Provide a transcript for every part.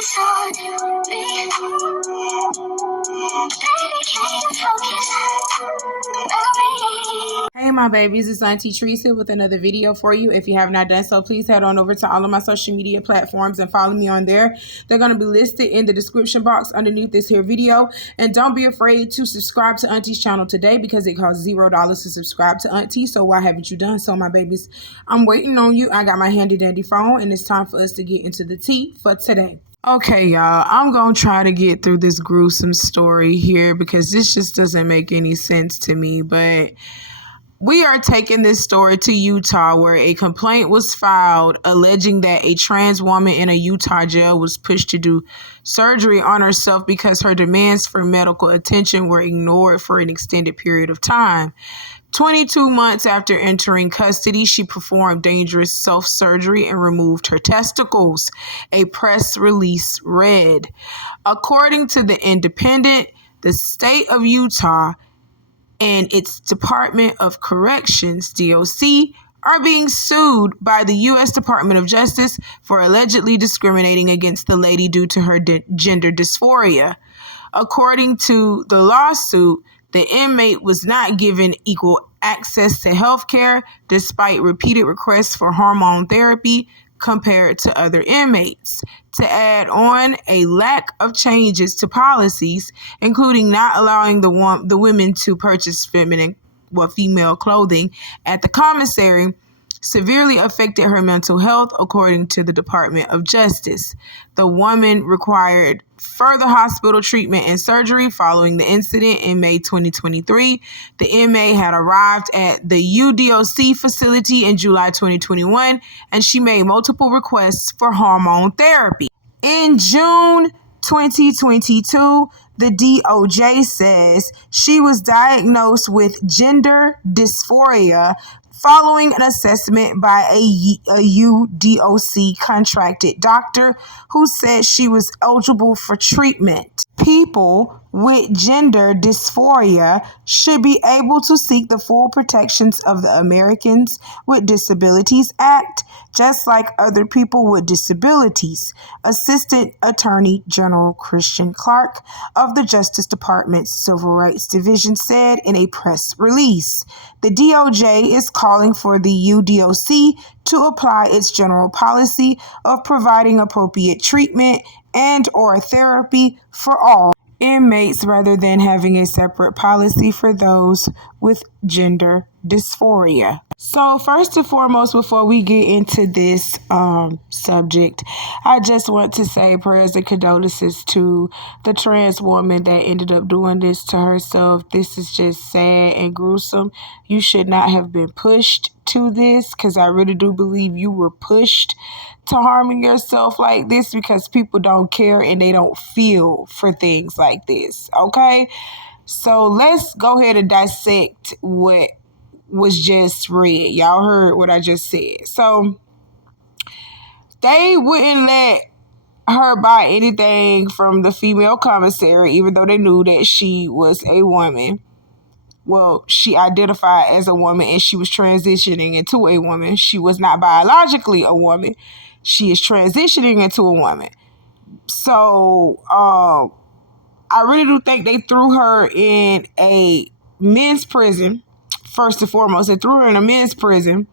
Hey my babies, it's Auntie Trice with another video for you. If you have not done so, please head on over to all of my social media platforms and follow me on there. They're going to be listed in the description box underneath this here video. And don't be afraid to subscribe to Auntie's channel today because it costs $0 to subscribe to Auntie. So why haven't you done so, my babies? I'm waiting on you. I got my handy dandy phone and it's time for us to get into the tea for today. Okay, y'all, I'm going to try to get through this gruesome story here because this just doesn't make any sense to me, but we are taking this story to Utah where a complaint was filed alleging that a trans woman in a Utah jail was pushed to do surgery on herself because her demands for medical attention were ignored for an extended period of time. 22 months after entering custody, she performed dangerous self-surgery and removed her testicles, a press release read. According to The Independent, the state of Utah and its Department of Corrections, DOC, are being sued by the U.S. Department of Justice for allegedly discriminating against the lady due to her gender dysphoria. According to the lawsuit, the inmate was not given equal access to health care despite repeated requests for hormone therapy compared to other inmates. To add on, a lack of changes to policies, including not allowing the women to purchase female clothing at the commissary, severely affected her mental health, according to the Department of Justice. The woman required further hospital treatment and surgery following the incident in May 2023. The inmate had arrived at the UDOC facility in July 2021, and she made multiple requests for hormone therapy. In June 2022, the DOJ says she was diagnosed with gender dysphoria following an assessment by a UDOC contracted doctor who said she was eligible for treatment. People with gender dysphoria should be able to seek the full protections of the Americans with Disabilities Act, just like other people with disabilities, Assistant Attorney General Christian Clark of the Justice Department's Civil Rights Division said in a press release. The DOJ is calling for the UDOC to apply its general policy of providing appropriate treatment and/or therapy for all inmates rather than having a separate policy for those with gender dysphoria. So first and foremost, before we get into this subject, I just want to say prayers and condolences to the trans woman that ended up doing this to herself. This is just sad and gruesome. You should not have been pushed to this, because I really do believe you were pushed to harming yourself like this because people don't care and they don't feel for things like this. Okay, so let's go ahead and dissect what was just read. Y'all heard what I just said. So they wouldn't let her buy anything from the female commissary, even though they knew that she was a woman. Well, she identified as a woman and she was transitioning into a woman. She was not biologically a woman. She is transitioning into a woman. So I really do think they threw her in a men's prison. First and foremost, they threw her in a men's prison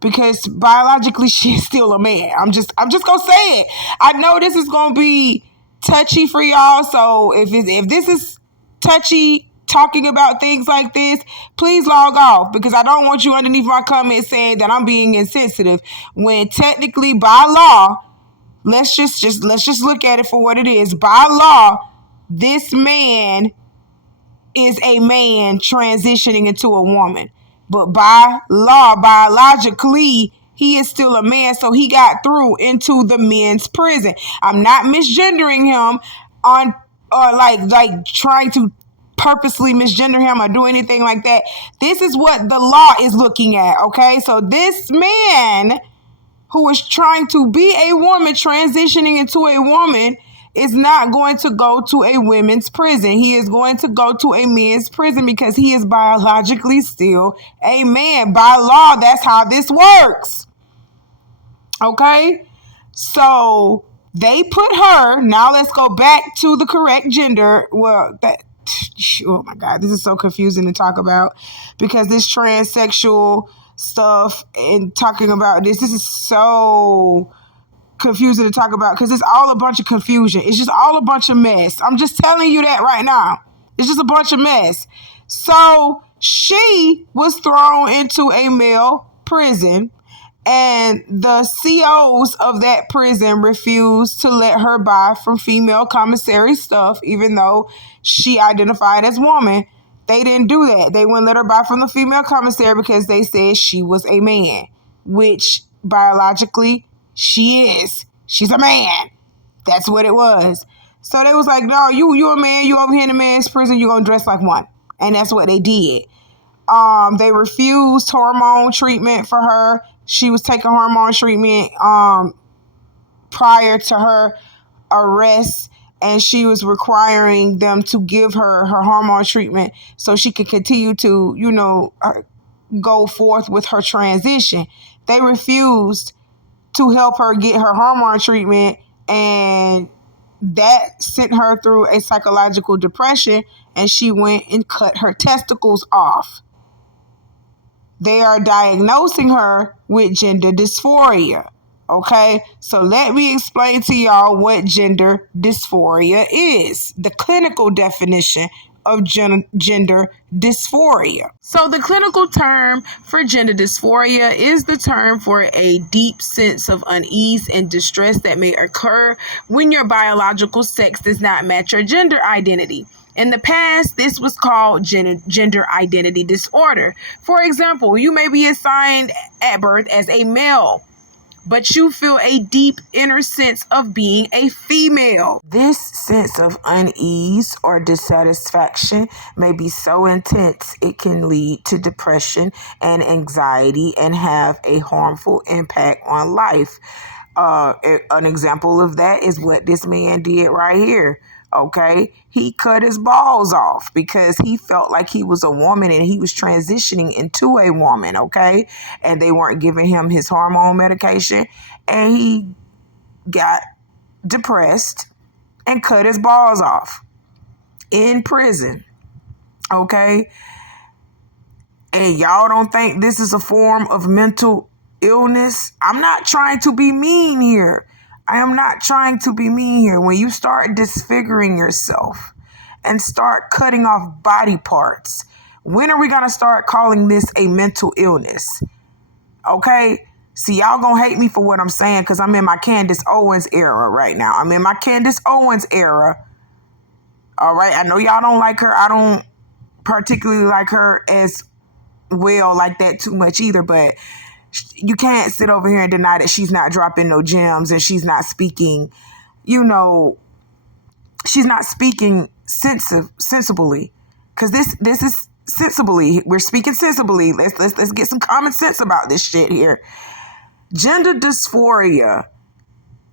because biologically she's still a man. I'm just gonna say it. I know this is gonna be touchy for y'all. So if this is touchy, talking about things like this, please log off, because I don't want you underneath my comments saying that I'm being insensitive when technically by law, let's just look at it for what it is. By law, this man is a man transitioning into a woman, but by law, biologically, he is still a man, so he got through into the men's prison. I'm not misgendering him on like trying to purposely misgender him or do anything like that. This is what the law is looking at, okay? So this man who is trying to be a woman, transitioning into a woman, is not going to go to a women's prison. He is going to go to a men's prison because he is biologically still a man. By law, that's how this works. Okay? So They put her, now let's go back to the correct gender. Well, oh my God, this is so confusing to talk about because this transsexual stuff and talking about this is so confusing to talk about because it's all a bunch of confusion. It's just all a bunch of mess. I'm just telling you that right now. It's just a bunch of mess. So she was thrown into a male prison, and the COs of that prison refused to let her buy from female commissary stuff, even though she identified as woman. They didn't do that. They wouldn't let her buy from the female commissary because they said she was a man, which biologically she is. She's a man. That's what it was. So they was like, no, you a man. You over here in the man's prison. You're going to dress like one. And that's what they did. They refused hormone treatment for her. She was taking hormone treatment prior to her arrest, and she was requiring them to give her hormone treatment so she could continue to, go forth with her transition. They refused to help her get her hormone treatment, and that sent her through a psychological depression, and she went and cut her testicles off. They are diagnosing her with gender dysphoria. Okay, so let me explain to y'all what gender dysphoria is. The clinical definition of gender dysphoria. So the clinical term for gender dysphoria is the term for a deep sense of unease and distress that may occur when your biological sex does not match your gender identity. In the past, this was called gender identity disorder. For example, you may be assigned at birth as a male, but you feel a deep inner sense of being a female. This sense of unease or dissatisfaction may be so intense it can lead to depression and anxiety and have a harmful impact on life. An example of that is what this man did right here. Okay, he cut his balls off because he felt like he was a woman and he was transitioning into a woman. Okay, and they weren't giving him his hormone medication, and he got depressed and cut his balls off in prison. Okay, and y'all don't think this is a form of mental illness? I'm not trying to be mean here. I am not trying to be mean here. When you start disfiguring yourself and start cutting off body parts, when are we going to start calling this a mental illness? Okay? See, y'all going to hate me for what I'm saying because I'm in my Candace Owens era right now. I'm in my Candace Owens era. All right? I know y'all don't like her. I don't particularly like her as well like that too much either, but you can't sit over here and deny that she's not dropping no gems and she's not speaking, she's not speaking sensibly. Because this is sensibly. We're speaking sensibly. Let's get some common sense about this shit here. Gender dysphoria,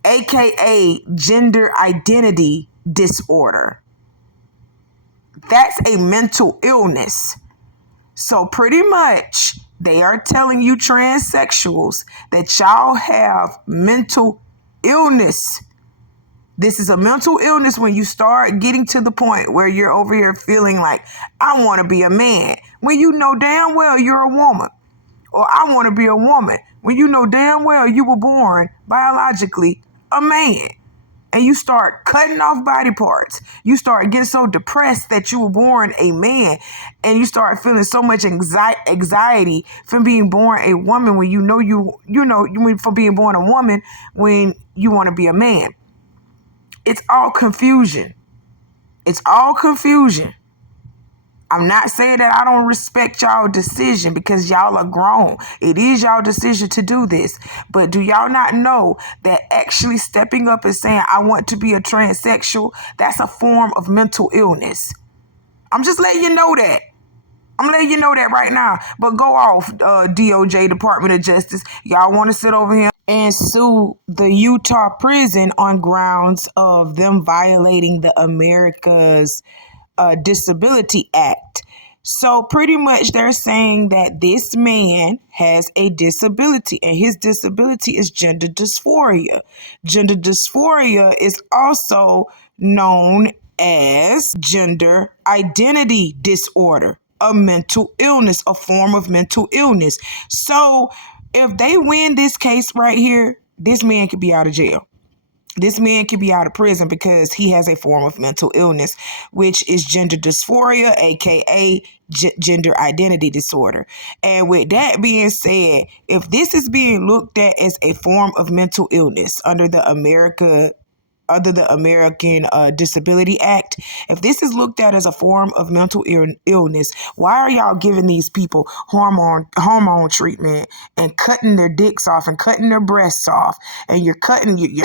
aka gender identity disorder. That's a mental illness. So pretty much they are telling you transsexuals that y'all have mental illness. This is a mental illness when you start getting to the point where you're over here feeling like, I want to be a man, when you know damn well you're a woman. Or I want to be a woman, when you know damn well you were born biologically a man. And you start cutting off body parts. You start getting so depressed that you were born a man. And you start feeling so much anxiety from being born a woman when from being born a woman when you want to be a man. It's all confusion. It's all confusion. I'm not saying that I don't respect y'all decision because y'all are grown. It is y'all decision to do this. But do y'all not know that actually stepping up and saying, I want to be a transsexual, that's a form of mental illness? I'm just letting you know that. I'm letting you know that right now. But go off, DOJ, Department of Justice. Y'all want to sit over here and sue the Utah prison on grounds of them violating the America's Disability Act. So pretty much they're saying that this man has a disability, and his disability is gender dysphoria. Gender dysphoria is also known as gender identity disorder, a mental illness, a form of mental illness. So if they win this case right here, this man could be out of jail. This man could be out of prison because he has a form of mental illness, which is gender dysphoria, aka gender identity disorder. And with that being said, if this is being looked at as a form of mental illness under the American Disability Act, if this is looked at as a form of mental illness, why are y'all giving these people hormone treatment and cutting their dicks off and cutting their breasts off, and you're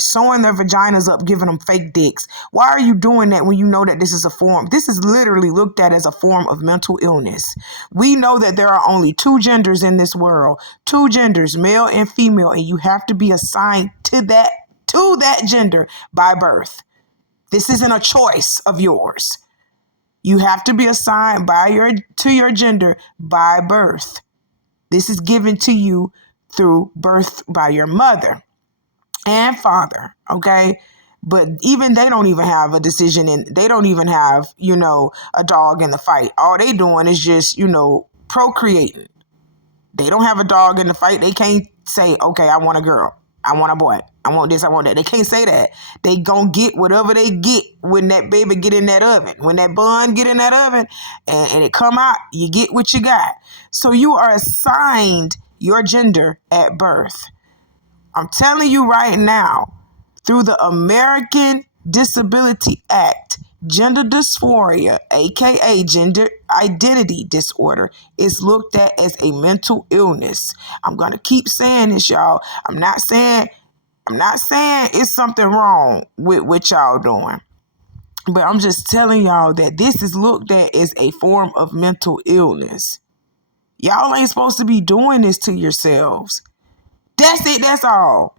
sewing their vaginas up, giving them fake dicks? Why are you doing that when you know that this is literally looked at as a form of mental illness? We know that there are only two genders in this world, two genders, male and female, and you have to be assigned to that gender by birth. This isn't a choice of yours. You have to be assigned to your gender by birth. This is given to you through birth by your mother and father, okay? But even they don't even have a decision, and they don't even have, a dog in the fight. All they doing is just, procreating. They don't have a dog in the fight. They can't say, okay, I want a girl, I want a boy, I want this, I want that. They can't say that. They gonna get whatever they get when that baby get in that oven. When that bun get in that oven and it come out, you get what you got. So you are assigned your gender at birth. I'm telling you right now, through the American Disability Act, gender dysphoria, aka gender identity disorder, is looked at as a mental illness. I'm going to keep saying this, y'all. I'm not saying it's something wrong with what y'all doing, but I'm just telling y'all that this is looked at as a form of mental illness. Y'all ain't supposed to be doing this to yourselves. That's it. That's all.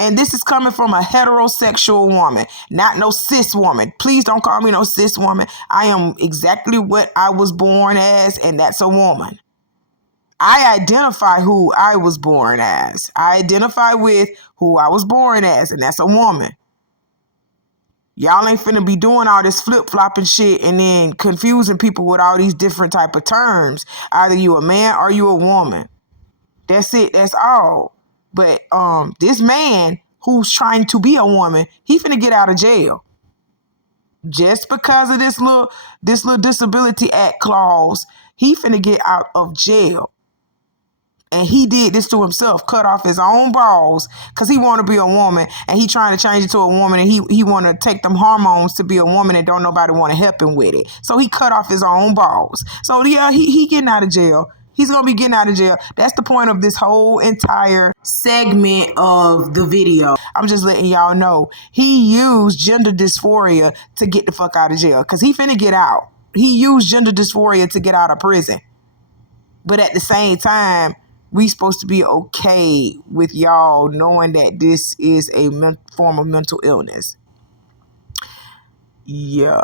And this is coming from a heterosexual woman, not no cis woman. Please don't call me no cis woman. I am exactly what I was born as, and that's a woman. I identify who I was born as. I identify with who I was born as, and that's a woman. Y'all ain't finna be doing all this flip-flopping shit and then confusing people with all these different type of terms. Either you a man or you a woman. That's it. That's all. But this man who's trying to be a woman, he finna get out of jail. Just because of this little Disability Act clause, he finna get out of jail. And he did this to himself, cut off his own balls because he want to be a woman, and he trying to change it to a woman, and he want to take them hormones to be a woman, and don't nobody want to help him with it. So he cut off his own balls. So yeah, he getting out of jail. He's going to be getting out of jail. That's the point of this whole entire segment of the video. I'm just letting y'all know he used gender dysphoria to get the fuck out of jail because he finna get out. He used gender dysphoria to get out of prison. But at the same time, we supposed to be okay with y'all knowing that this is a form of mental illness. Yeah.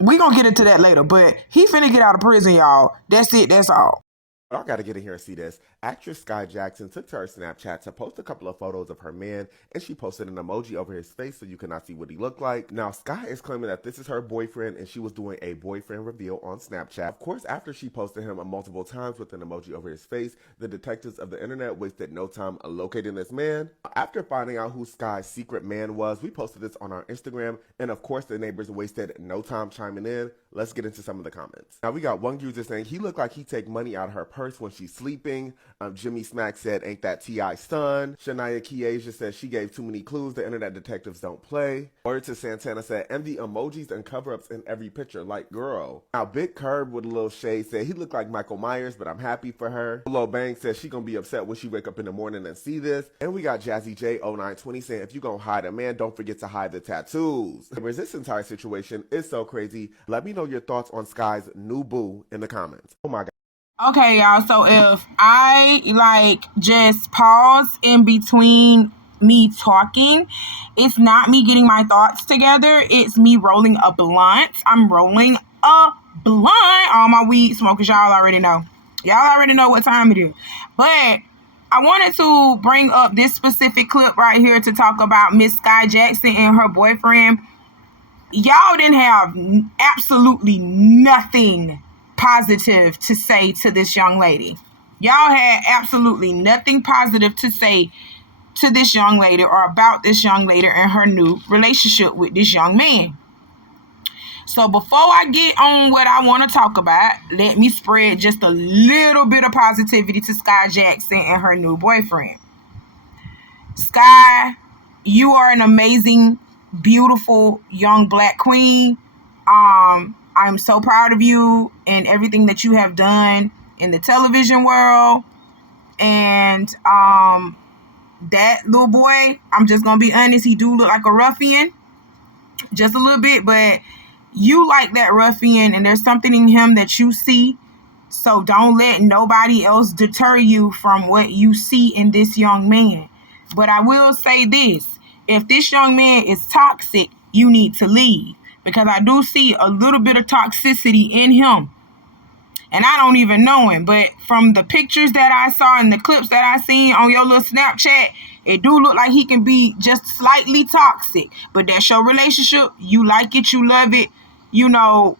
We gonna get into that later, but he finna get out of prison, y'all. That's it. That's all. I gotta get in here and see this. Actress Skai Jackson took to her Snapchat to post a couple of photos of her man, and she posted an emoji over his face so you cannot see what he looked like. Now, Skai is claiming that this is her boyfriend, and she was doing a boyfriend reveal on Snapchat. Of course, after she posted him multiple times with an emoji over his face, the detectives of the internet wasted no time locating this man. After finding out who Skai's secret man was, we posted this on our Instagram, and of course, the neighbors wasted no time chiming in. Let's get into some of the comments. Now, we got one user saying he looked like he take money out of her purse when she's sleeping. Jimmy Smack said, ain't that T.I.'s son? Shania Kiesia said she gave too many clues. The internet detectives don't play. Word to Santana said, and the emojis and cover-ups in every picture, like girl. Now, Big Curb with a little shade said he looked like Michael Myers, but I'm happy for her. Lil Bang said she gonna be upset when she wake up in the morning and see this. And we got Jazzy J 0920 saying, if you gonna hide a man, don't forget to hide the tattoos. This entire situation is so crazy. Let me know your thoughts on Skai's new boo in the comments. Oh my God. Okay, y'all, so if I just pause in between me talking, it's not me getting my thoughts together, it's me rolling a blunt. I'm rolling a blunt. All my weed smokers, y'all already know. Y'all already know what time it is. But I wanted to bring up this specific clip right here to talk about Miss Skai Jackson and her boyfriend. Y'all didn't have absolutely nothing positive to say to this young lady. Y'all had absolutely nothing positive to say to this young lady or about this young lady and her new relationship with this young man. So before I get on what I want to talk about, let me spread just a little bit of positivity to Skai Jackson and her new boyfriend. Skai, you are an amazing, beautiful young Black queen. I'm so proud of you and everything that you have done in the television world. And that little boy, I'm just gonna be honest, he do look like a ruffian, just a little bit, but you like that ruffian, and there's something in him that you see. So don't let nobody else deter you from what you see in this young man. But I will say this: if this young man is toxic, you need to leave, because I do see a little bit of toxicity in him. And I don't even know him, but from the pictures that I saw and the clips that I seen on your little Snapchat, it do look like he can be just slightly toxic. But that's your relationship. You like it, you love it. You know,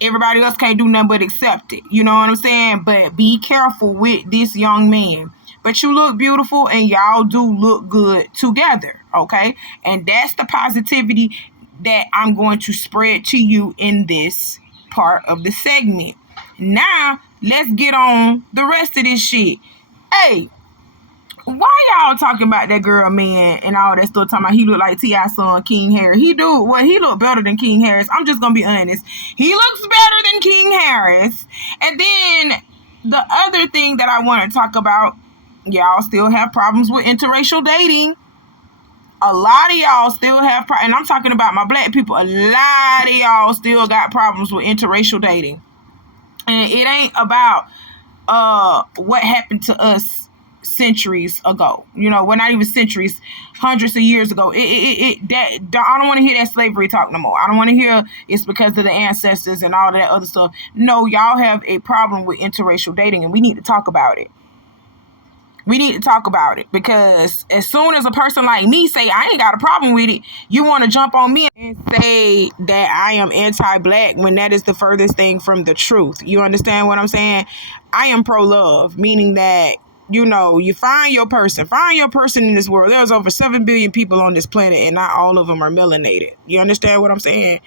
everybody else can't do nothing but accept it. You know what I'm saying? But be careful with this young man. But you look beautiful and y'all do look good together, okay? And that's the positivity that I'm going to spread to you in this part of the segment. Now, let's get on the rest of this shit. Hey, why y'all talking about that girl, man, and all that stuff, talking about he look like T.I.'s son, King Harris? He look better than King Harris. I'm just gonna be honest. He looks better than King Harris. And then the other thing that I want to talk about, y'all still have problems with interracial dating. A lot of y'all still have, and I'm talking about my Black people, a lot of y'all still got problems with interracial dating. And it ain't about what happened to us centuries ago. You know, well, not even centuries, hundreds of years ago. I don't want to hear that slavery talk no more. I don't want to hear it's because of the ancestors and all that other stuff. No, y'all have a problem with interracial dating, and we need to talk about it. We need to talk about it, because as soon as a person like me say I ain't got a problem with it, you want to jump on me and say that I am anti-Black, when that is the furthest thing from the truth. You understand what I'm saying? I am pro-love, meaning that, you know, you find your person in this world. There's over 7 billion people on this planet, and not all of them are melanated. You understand what I'm saying?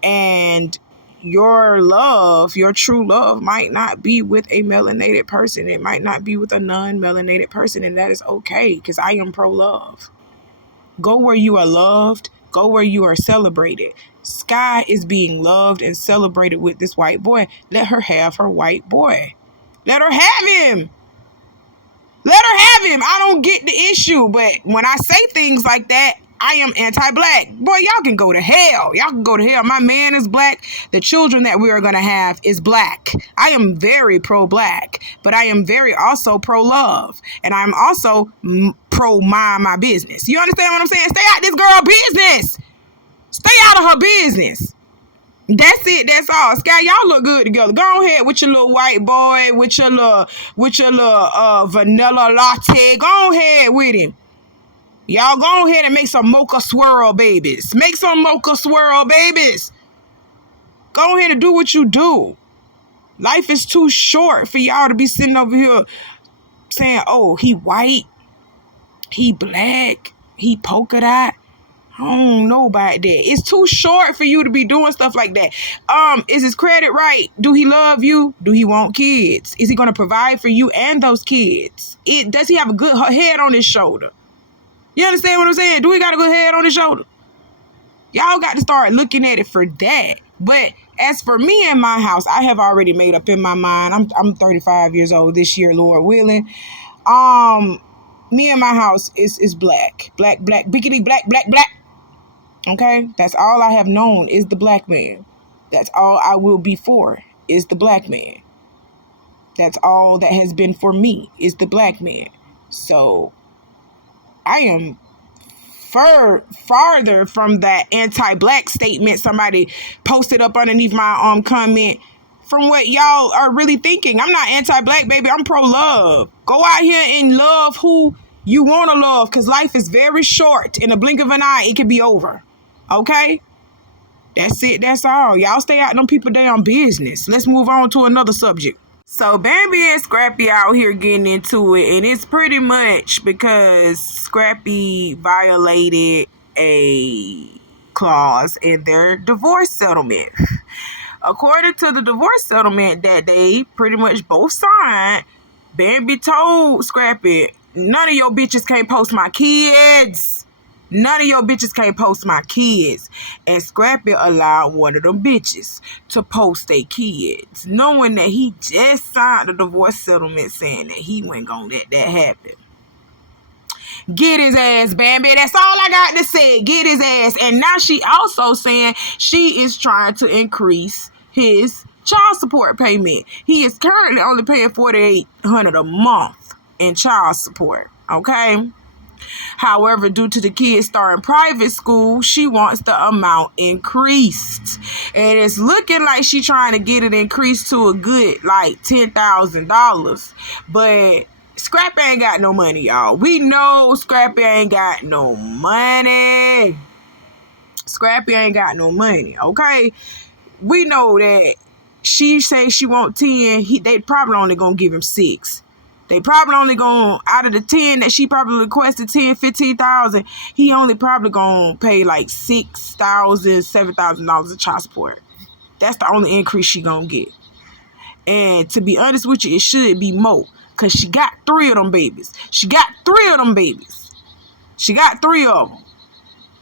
And your love, your true love, might not be with a melanated person. It might not be with a non-melanated person, and that is okay, because I am pro-love. Go where you are loved. Go where you are celebrated. Skai is being loved and celebrated with this white boy. Let her have her white boy. Let her have him. Let her have him. I don't get the issue, but when I say things like that, I am anti-Black. Boy, y'all can go to hell. Y'all can go to hell. My man is Black. The children that we are going to have is Black. I am very pro-Black, but I am very also pro-love. And I'm also pro-mind my business. You understand what I'm saying? Stay out this girl business. Stay out of her business. That's it. That's all. Skai, y'all look good together. Go ahead with your little white boy, with your little vanilla latte. Go ahead with him. Y'all go ahead and make some mocha swirl babies. Make some mocha swirl babies. Go ahead and do what you do. Life is too short for y'all to be sitting over here saying, oh, he white, he Black, he polka dot. I don't know about that. It's too short for you to be doing stuff like that. Is his credit right? Do he love you? Do he want kids? Is he going to provide for you and those kids? Does he have a good head on his shoulder? You understand what I'm saying? Do he got a good head on his shoulder? Y'all got to start looking at it for that. But as for me and my house, I have already made up in my mind. I'm 35 years old this year, Lord willing. Me and my house is Black. Black, biggity, Black. Okay? That's all I have known is the Black man. That's all I will be for is the Black man. That's all that has been for me is the Black man. So I am farther from that anti-black statement somebody posted up underneath my comment from what y'all are really thinking. I'm not anti-black, baby. I'm pro-love. Go out here and love who you want to love, because life is very short. In a blink of an eye, it can be over. Okay? That's it. That's all. Y'all stay out them people damn business. Let's move on to another subject. So Bambi and Scrappy out here getting into it, and it's pretty much because Scrappy violated a clause in their divorce settlement. According to the divorce settlement that they pretty much both signed, Bambi told Scrappy, none of your bitches can't post my kids. None of your bitches can't post my kids. And Scrappy allowed one of them bitches to post their kids, knowing that he just signed the divorce settlement saying that he wasn't gonna let that happen. Get his ass, Bambi. That's all I got to say. Get his ass. And now she also saying she is trying to increase his child support payment. He is currently only paying $4,800 a month in child support. Okay? However, due to the kids starting private school, she wants the amount increased. And it's looking like she's trying to get it increased to a good, like, $10,000. But Scrappy ain't got no money, y'all. We know Scrappy ain't got no money. Scrappy ain't got no money, okay? We know that she say she want 10. They probably only gonna give him 6. They probably only going, out of the 10 that she probably requested, 10, 15,000, he only probably going to pay like $6,000, $7,000 of child support. That's the only increase she going to get. And to be honest with you, it should be more, because she got 3 of them babies. She got 3 of them babies. She got 3 of them.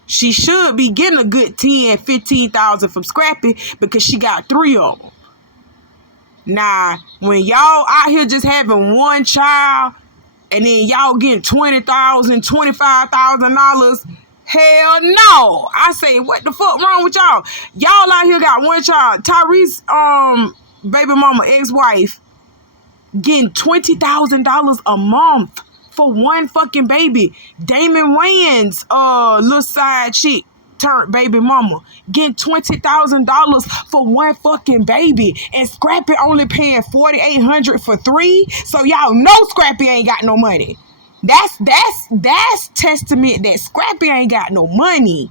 She should be getting a good 10, 15,000 from Scrappy, because she got 3 of them. Now, when y'all out here just having one child and then y'all getting $20,000, $25,000, hell no. I say, what the fuck wrong with y'all? Y'all out here got one child. Tyrese, baby mama, ex-wife, getting $20,000 a month for one fucking baby. Damon Wayans, little side chick, turned baby mama, getting $20,000 for one fucking baby, and Scrappy only paying $4,800 for 3. So y'all know Scrappy ain't got no money. That's testament that Scrappy ain't got no money.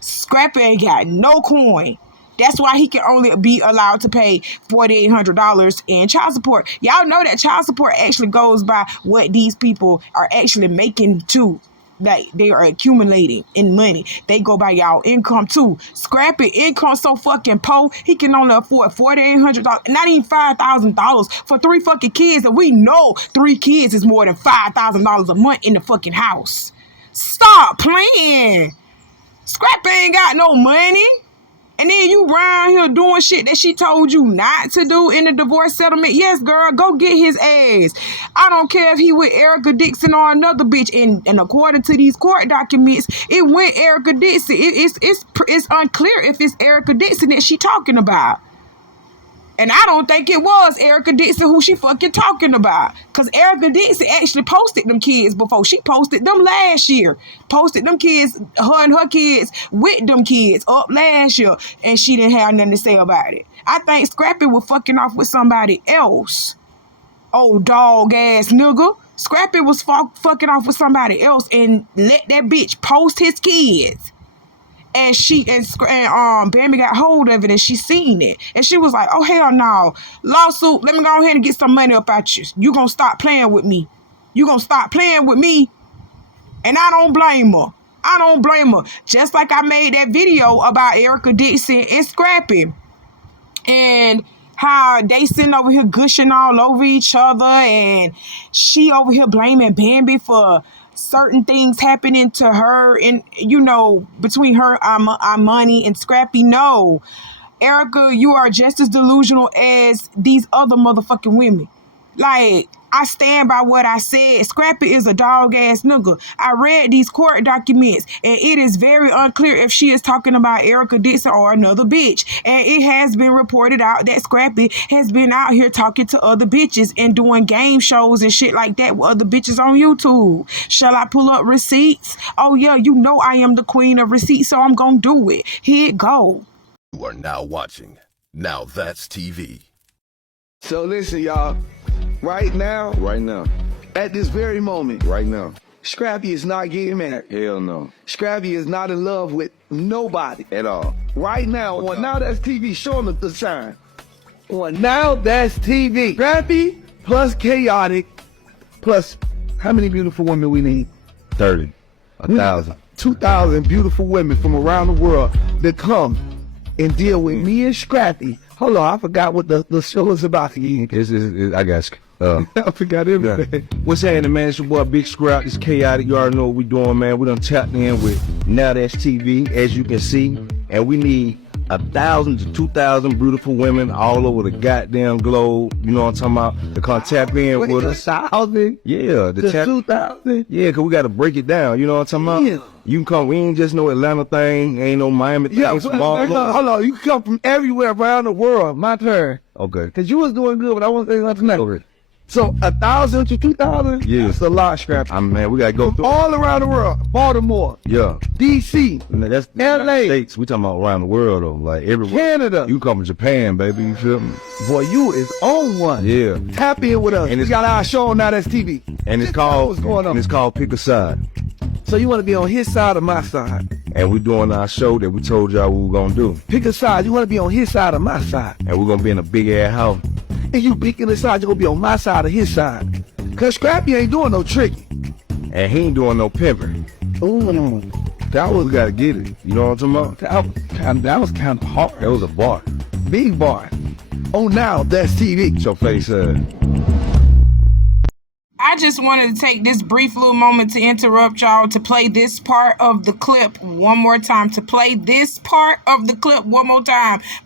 Scrappy ain't got no coin. That's why he can only be allowed to pay $4,800 in child support. Y'all know that child support actually goes by what these people are actually making too. Like, they are accumulating in money. They go by y'all income too. Scrappy income so fucking poor, he can only afford $4,800, not even $5,000 for 3 fucking kids. And we know 3 kids is more than $5,000 a month in the fucking house. Stop playing. Scrappy ain't got no money. And then you round here doing shit that she told you not to do in the divorce settlement. Yes, girl, go get his ass. I don't care if he with Erica Dixon or another bitch. And according to these court documents, it went Erica Dixon. It's unclear if it's Erica Dixon that she talking about. And I don't think it was Erica Dixon who she fucking talking about. Because Erica Dixon actually posted them kids before. She posted them last year. Posted them kids, her and her kids, with them kids up last year. And she didn't have nothing to say about it. I think Scrappy was fucking off with somebody else. Old dog ass nigga. Scrappy was fucking off with somebody else and let that bitch post his kids. And Bambi got hold of it and she seen it. And she was like, oh, hell no. Lawsuit, let me go ahead and get some money up out you. You gonna stop playing with me. You gonna stop playing with me. And I don't blame her. I don't blame her. Just like I made that video about Erica Dixon and Scrappy. And how they sitting over here gushing all over each other. And she over here blaming Bambi for certain things happening to her, and between her, Money, and Scrappy. No, Erica, you are just as delusional as these other motherfucking women. Like, I stand by what I said. Scrappy is a dog-ass nigga. I read these court documents, and it is very unclear if she is talking about Erica Dixon or another bitch. And it has been reported out that Scrappy has been out here talking to other bitches and doing game shows and shit like that with other bitches on YouTube. Shall I pull up receipts? Oh yeah, you know I am the queen of receipts, so I'm gonna do it. Here it go. You are now watching Now That's TV. So listen, y'all. Right now, at this very moment, Scrappy is not getting married. Hell no. Scrappy is not in love with nobody. At all. Right now, on Now That's TV, showing us the sign. On Now That's TV, Scrappy plus Chaotic plus how many beautiful women we need? 30. 1,000. 2,000 beautiful women from around the world that come and deal with me and Scrappy. Hold on, I forgot what the show is about. I got I forgot everything. What's happening, man? It's your boy Big Scrap. It's Chaotic. You already know what we doing, man. We done tapped in with Now That's TV, as you can see. And we need 1,000 to 2,000 beautiful women all over the goddamn globe. You know what I'm talking about? To come tap in with us. 1,000? Yeah. To 2,000? Yeah, because we got to break it down. You know what I'm talking about? Yeah. You can come. We ain't just no Atlanta thing. Ain't no Miami thing. Yeah, hold on. You can come from everywhere around the world. My turn. Okay. Because you was doing good, but I want to say something else. Okay. So 1,000 to 2,000? Yeah. It's a lot, Scrappy. Man, we got to go through. All around the world. Baltimore. Yeah. D.C. That's LA. States. We talking about around the world, though. Like everywhere. Canada. You come from Japan, baby. You feel me? Boy, you is on one. Yeah. Tap in with us. And We got our show on Now That's TV. And it's Just tell called what's going on. And it's called Pick a Side. So you want to be on his side or my side? And we doing our show that we told y'all we were gonna do. Pick a side. You want to be on his side or my side? And we're gonna be in a big ass house. And you picking the side, you're going to be on my side or his side. Because Scrappy ain't doing no tricking. And he ain't doing no pimping. Ooh, We gotta get it. You know what I'm talking about? that was kind of hard. That was a bar. Big bar. Oh, Now That's TV. Your face I just wanted to take this brief little moment to interrupt y'all to play this part of the clip one more time.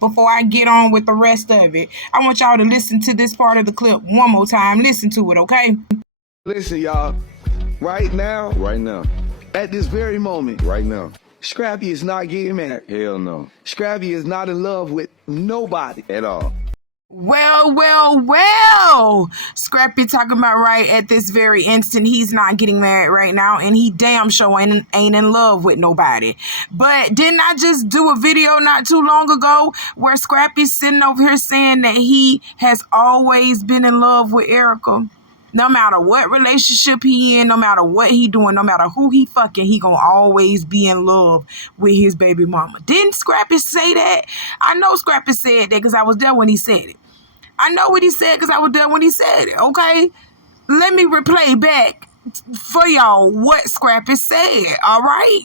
Before I get on with the rest of it. I want y'all to listen to this part of the clip one more time. Listen to it, okay? Listen, y'all. Right now, at this very moment, Scrappy is not getting married. Hell no. Scrappy is not in love with nobody. At all. Well. Scrappy talking about right at this very instant he's not getting married right now, and he damn sure ain't in love with nobody. But didn't I just do a video not too long ago where Scrappy's sitting over here saying that he has always been in love with Erica? No matter what relationship he in, no matter what he doing, no matter who he fucking, he gonna always be in love with his baby mama. Didn't Scrappy say that? I know Scrappy said that because I was there when he said it. I know what he said because I was there when he said it, okay? Let me replay back for y'all what Scrappy said, all right?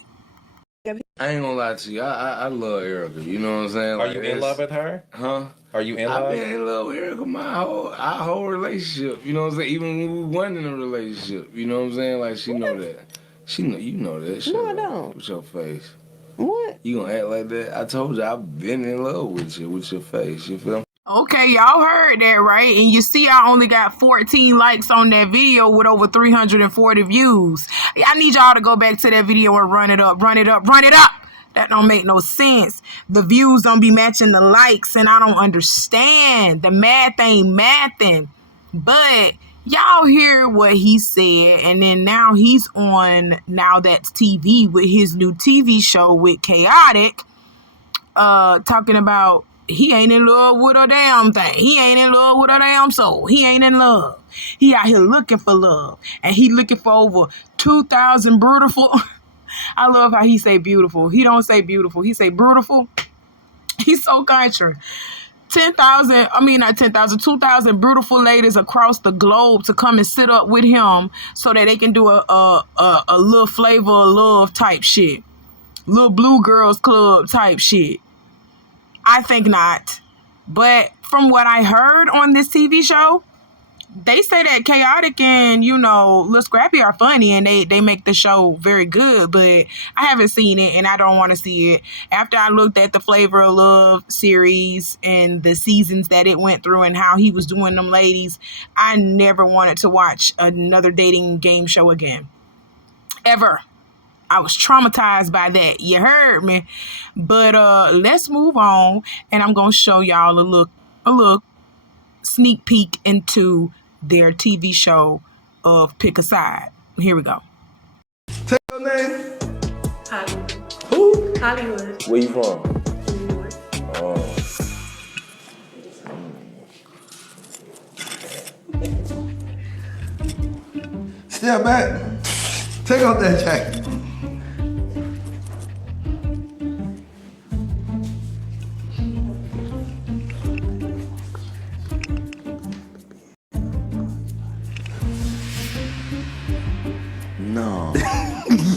I ain't gonna lie to you. I love Erica. You know what I'm saying? Are you in love with her? Huh? Are you in I've love? been in love with Erica our whole relationship. You know what I'm saying? Even when we weren't in a relationship. You know what I'm saying? Like, she know that. You know that. No, I don't. With your face. What? You gonna act like that? I told you I've been in love with you, with your face. You feel me? Okay, y'all heard that, right? And you see I only got 14 likes on that video with over 340 views. I need y'all to go back to that video and run it up. That don't make no sense. The views don't be matching the likes, and I don't understand. The math ain't mathing. But y'all hear what he said, and then now he's on Now That's TV with his new TV show with Chaotic, talking about he ain't in love with a damn thing. He ain't in love with a damn soul. He ain't in love. He out here looking for love, and he looking for over 2,000 beautiful. I love how he say beautiful. He don't say beautiful. He say beautiful. He's so country. 2,000 beautiful ladies across the globe to come and sit up with him so that they can do a little flavor of love type shit. Little Blue Girls Club type shit. I think not. But from what I heard on this TV show, they say that Chaotic and, Lil Scrappy are funny and they make the show very good, but I haven't seen it and I don't want to see it. After I looked at the Flavor of Love series and the seasons that it went through and how he was doing them ladies, I never wanted to watch another dating game show again. Ever. I was traumatized by that. You heard me. But let's move on, and I'm going to show y'all a look sneak peek into their TV show of Pick a Side. Here we go. Take your name. Hollywood. Who? Hollywood. Where you from? New York. Step back. Take off that jacket. No.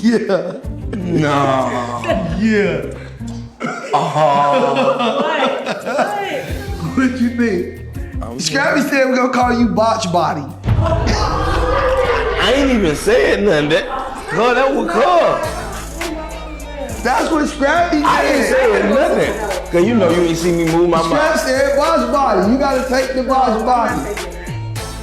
Yeah. No. Yeah. What? What you think? Scrappy said we're gonna call you Botch Body. I ain't even said nothing. That was cuz. That's what Scrappy I ain't said. saying nothing. Cause you ain't see me move my Scrappy mouth. said Botch Body. You gotta take the Botch Body.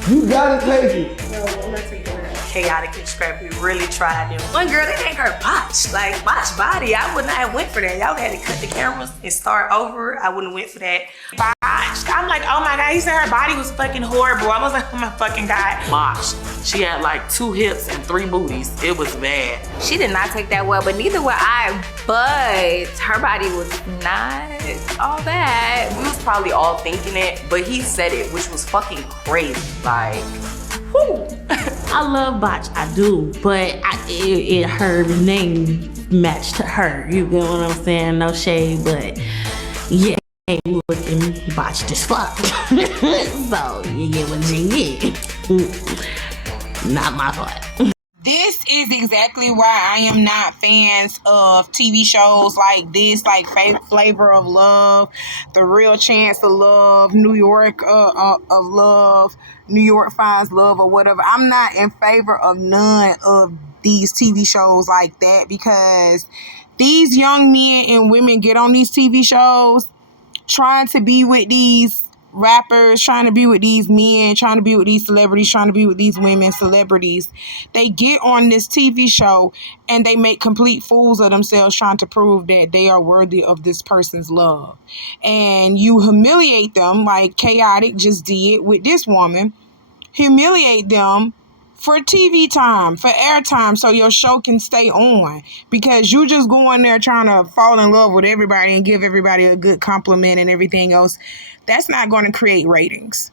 You gotta take it. No, I'm not taking that. Chaotic and Scrappy really tried them. One girl, they named her Botch, like Botch Body. I would not have went for that. Y'all had to cut the cameras and start over. I wouldn't have went for that. Botch. I'm like, oh my God, he said her body was fucking horrible. I was like, oh my fucking God. Botch. She had like 2 hips and 3 booties. It was bad. She did not take that well, but neither would I. But her body was not all that. We was probably all thinking it, but he said it, which was fucking crazy. Like, whoo. I love Botch, I do, but her name matched to her. You get what I'm saying? No shade, but yeah, ain't looking botched as fuck. So you get what you get. Not my fault. This is exactly why I am not fans of TV shows like this, like Flavor of Love, The Real Chance of Love, New York of Love, New York Finds Love, or whatever. I'm not in favor of none of these TV shows like that, because these young men and women get on these TV shows trying to be with these rappers, trying to be with these men, trying to be with these celebrities, trying to be with these women celebrities. They get on this TV show and they make complete fools of themselves trying to prove that they are worthy of this person's love. And you humiliate them like Chaotic just did with this woman. Humiliate them for TV time, for airtime, so your show can stay on, because you just go in there trying to fall in love with everybody and give everybody a good compliment and everything else. That's not going to create ratings.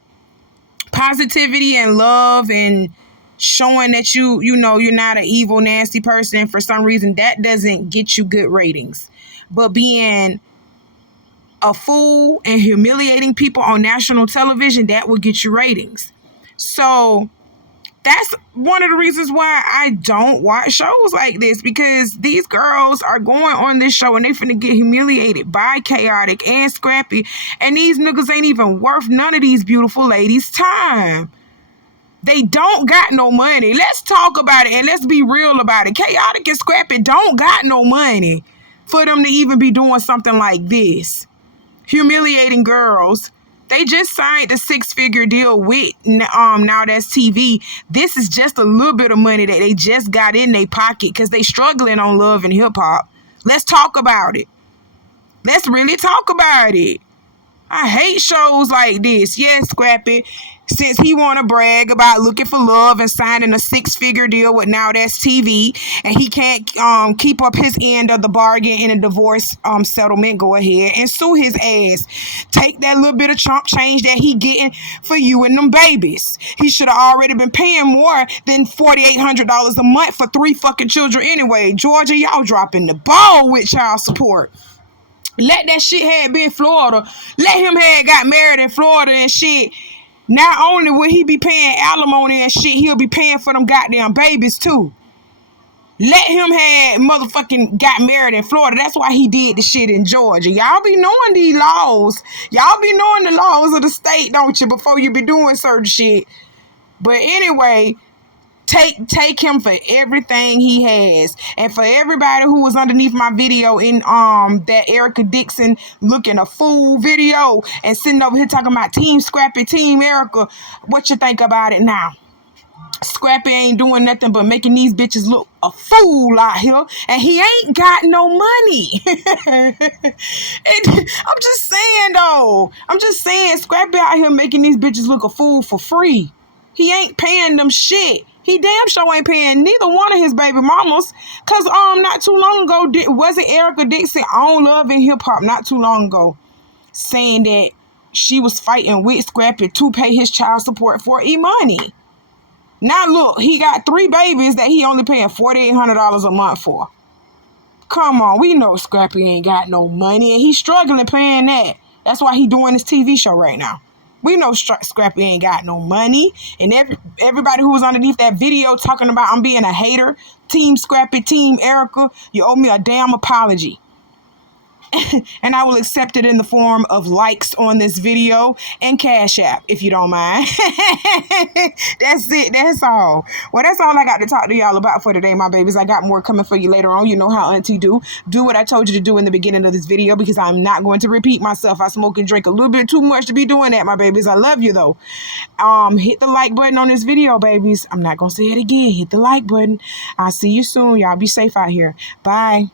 Positivity and love and showing that you're not an evil, nasty person for some reason, that doesn't get you good ratings. But being a fool and humiliating people on national television, that will get you ratings. So that's one of the reasons why I don't watch shows like this, because these girls are going on this show and they finna get humiliated by Chaotic and Scrappy, and these niggas ain't even worth none of these beautiful ladies' time. They don't got no money. Let's talk about it and let's be real about it. Chaotic and Scrappy don't got no money for them to even be doing something like this. Humiliating girls. They just signed a 6-figure deal with Now That's TV. This is just a little bit of money that they just got in their pocket because they struggling on Love and Hip Hop. Let's talk about it. Let's really talk about it. I hate shows like this. Yes, Scrappy, since he want to brag about looking for love and signing a 6-figure deal with Now That's TV, and he can't keep up his end of the bargain in a divorce settlement, go ahead and sue his ass. Take that little bit of chump change that he getting for you and them babies. He should have already been paying more than $4,800 a month for 3 fucking children anyway. Georgia, y'all dropping the ball with child support. Let that shit had been Florida. Let him had got married in Florida and shit. Not only will he be paying alimony and shit, he'll be paying for them goddamn babies too. Let him had motherfucking got married in Florida. That's why he did the shit in Georgia. Y'all be knowing these laws. Y'all be knowing the laws of the state, don't you, before you be doing certain shit. But anyway, take him for everything he has. And for everybody who was underneath my video in that Erica Dixon looking a fool video and sitting over here talking about Team Scrappy, Team Erica, what you think about it now? Scrappy ain't doing nothing but making these bitches look a fool out here, and he ain't got no money. I'm just saying though. I'm just saying Scrappy out here making these bitches look a fool for free. He ain't paying them shit. He damn sure ain't paying neither one of his baby mamas. Cause not too long ago, wasn't Erica Dixon on Love and Hip Hop not too long ago saying that she was fighting with Scrappy to pay his child support for E-Money. Now look, he got 3 babies that he only paying $4,800 a month for. Come on, we know Scrappy ain't got no money and he's struggling paying that. That's why he doing this TV show right now. We know Scrappy ain't got no money. And everybody who was underneath that video talking about I'm being a hater, Team Scrappy, Team Erica, you owe me a damn apology. And I will accept it in the form of likes on this video and Cash App, if you don't mind. That's it. That's all. Well, that's all I got to talk to y'all about for today, my babies. I got more coming for you later on. You know how Auntie do. Do what I told you to do in the beginning of this video because I'm not going to repeat myself. I smoke and drink a little bit too much to be doing that, my babies. I love you, though. Hit the like button on this video, babies. I'm not going to say it again. Hit the like button. I'll see you soon. Y'all be safe out here. Bye.